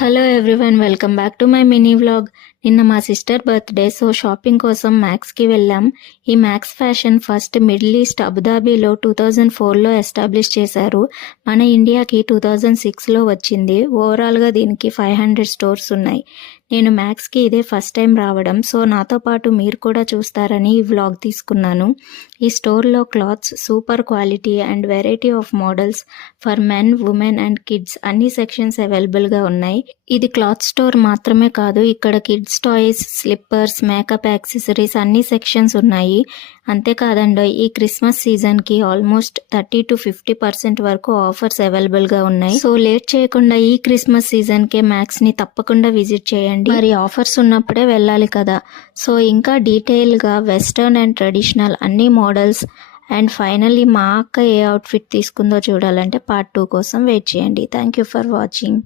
Hello everyone, welcome back to my mini vlog. నిన్న మా sister birthday, so shopping కోసం మ్యాక్స్కి వెళ్ళాం. ఈ Max fashion first Middle East అబుదాబీలో 2004లో ఎస్టాబ్లిష్ చేశారు. మన ఇండియాకి 2006లో వచ్చింది. ఓవరాల్గా దీనికి 500 స్టోర్స్ ఉన్నాయి. నేను మ్యాక్స్కి ఇదే ఫస్ట్ టైం రావడం, సో నాతో పాటు మీరు కూడా చూస్తారని ఈ వ్లాగ్ తీసుకున్నాను. ఈ స్టోర్లో clothes super quality and variety of models for men, women and kids అన్ని సెక్షన్స్ అవైలబుల్గా ఉన్నాయి. ఇది క్లాత్ స్టోర్ మాత్రమే కాదు, ఇక్కడ kids toys, slippers, makeup accessories అన్ని సెక్షన్స్ ఉన్నాయి. అంతేకాదండి, ఈ క్రిస్మస్ సీజన్కి ఆల్మోస్ట్ 30 to 50% వరకు ఆఫర్స్ అవైలబుల్గా ఉన్నాయి. సో లేట్ చేయకుండా ఈ క్రిస్మస్ సీజన్కే మ్యాక్స్ని తప్పకుండా విజిట్ చేయండి. మరి ఆఫర్స్ ఉన్నప్పుడే వెళ్ళాలి కదా. సో ఇంకా డీటెయిల్గా వెస్టర్న్ అండ్ ట్రెడిషనల్ అన్ని మోడల్స్ అండ్ ఫైనల్లీ మా అక్క ఏ అవుట్ఫిట్ తీసుకుందో చూడాలంటే పార్ట్ 2 కోసం వెయిట్ చేయండి. Thank you for watching.